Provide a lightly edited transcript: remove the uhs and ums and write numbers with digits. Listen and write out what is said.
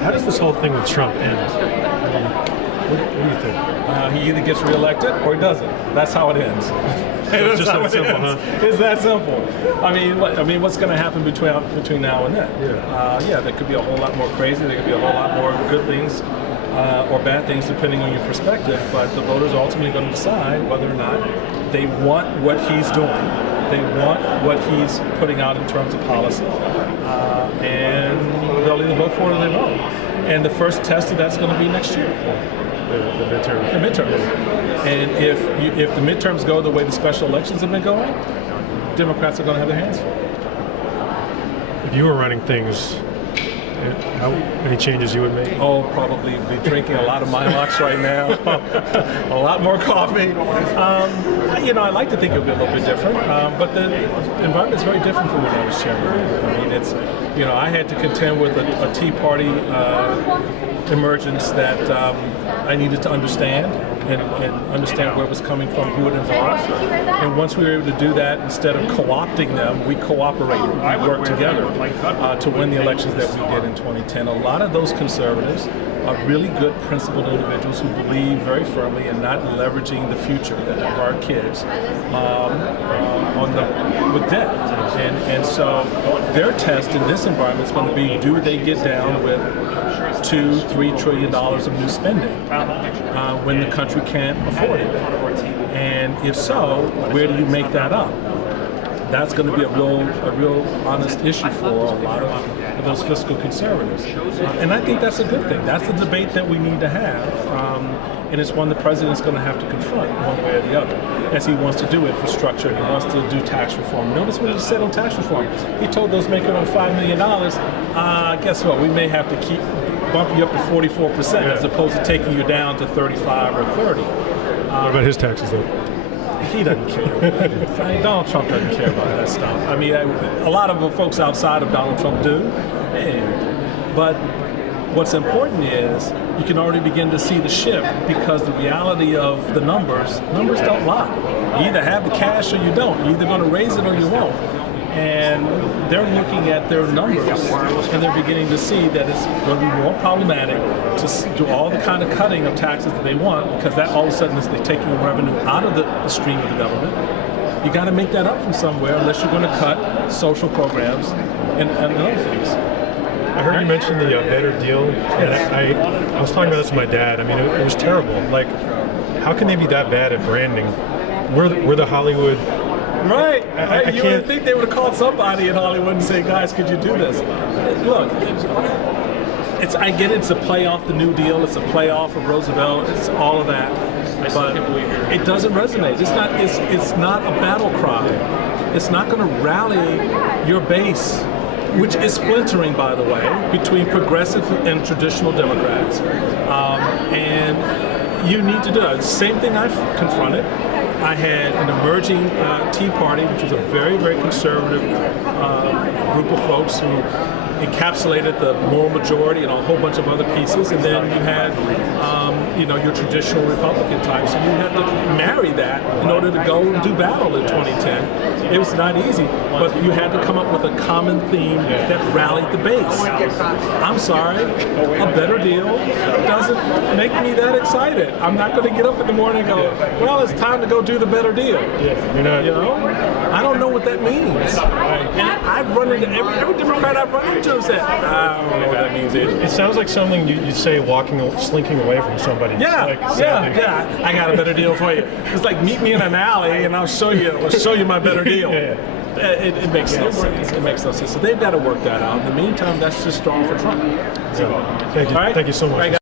How does this whole thing with Trump end? What do you think? He either gets reelected or he doesn't. That's how it ends. It's just that simple, huh? It's that simple. What's going to happen between now and then? There could be a whole lot more crazy. There could be a whole lot more good things or bad things, depending on your perspective. But the voters are ultimately going to decide whether or not they want what he's doing. They want what he's putting out in terms of policy, and they'll either vote for it or they won't. And the first test of that's going to be next year. The midterms. The midterms. And if the midterms go the way the special elections have been going, Democrats are going to have their hands full. If you were running things, any changes you would make? Oh, probably be drinking a lot of Mylocks right now, a lot more coffee. I like to think it would be a little bit different, but the environment is very different from when I was chairman. I mean, I had to contend with a Tea Party emergence that I needed to understand and understand where it was coming from, who it involved. And once we were able to do that, instead of co-opting them, we cooperated. We worked together to win the elections that we did in 2010. A lot of those conservatives are really good, principled individuals who believe very firmly in not leveraging the future of our kids with debt. And so their test in this environment is going to be, do they get down with $2-3 trillion of new spending when the country can't afford it? And if so, where do you make that up? That's going to be a real honest issue for a lot of those fiscal conservatives. And I think that's a good thing. That's the debate that we need to have. And it's one the president's going to have to confront one way or the other, as he wants to do infrastructure, he wants to do tax reform. Notice what he said on tax reform. He told those making on $5 million, guess what, we may have to keep bumping you up to 44% as opposed to taking you down to 35 or 30. What about his taxes, though? He doesn't care. Donald Trump doesn't care about that stuff. I mean, a lot of the folks outside of Donald Trump do. But what's important is you can already begin to see the shift, because the reality of the numbers don't lie. You either have the cash or you don't. You're either going to raise it or you won't. And they're looking at their numbers, and they're beginning to see that it's going to be more problematic to do all the kind of cutting of taxes that they want, because that all of a sudden is they're taking revenue out of the stream of the government. You got to make that up from somewhere, unless you're going to cut social programs and other things. I heard you mention the better deal. Yes. And I was talking about this with my dad. I mean, it was terrible. Like, how can they be that bad at branding? We're the Hollywood. Right. You would think they would have called somebody in Hollywood and say, guys, could you do this? Look, I get it's a play off the New Deal, it's a play off of Roosevelt, it's all of that. But it doesn't resonate. It's not a battle cry. It's not going to rally your base, which is splintering, by the way, between progressive and traditional Democrats. And you need to do it. Same thing I've confronted. I had an emerging Tea Party, which was a very, very conservative group of folks who encapsulated the moral majority and a whole bunch of other pieces. And then you had, your traditional Republican types. So you had to marry that in order to go and do battle in 2010. It was not easy, but you had to come up with a common theme that rallied the base. I'm sorry, a better deal doesn't make me that excited. I'm not going to get up in the morning and go, well, it's time to go do the better deal. I don't know what that means. And I've run into every Democrat I've run into and said, I don't know what that means either. It sounds like something you'd say slinking away from somebody. Yeah. I got a better deal for you. It's like, meet me in an alley and I'll show you my better deal. It makes no sense. It makes no sense. So they've got to work that out. In the meantime, that's just strong for Trump. Thank you. All right? Thank you so much.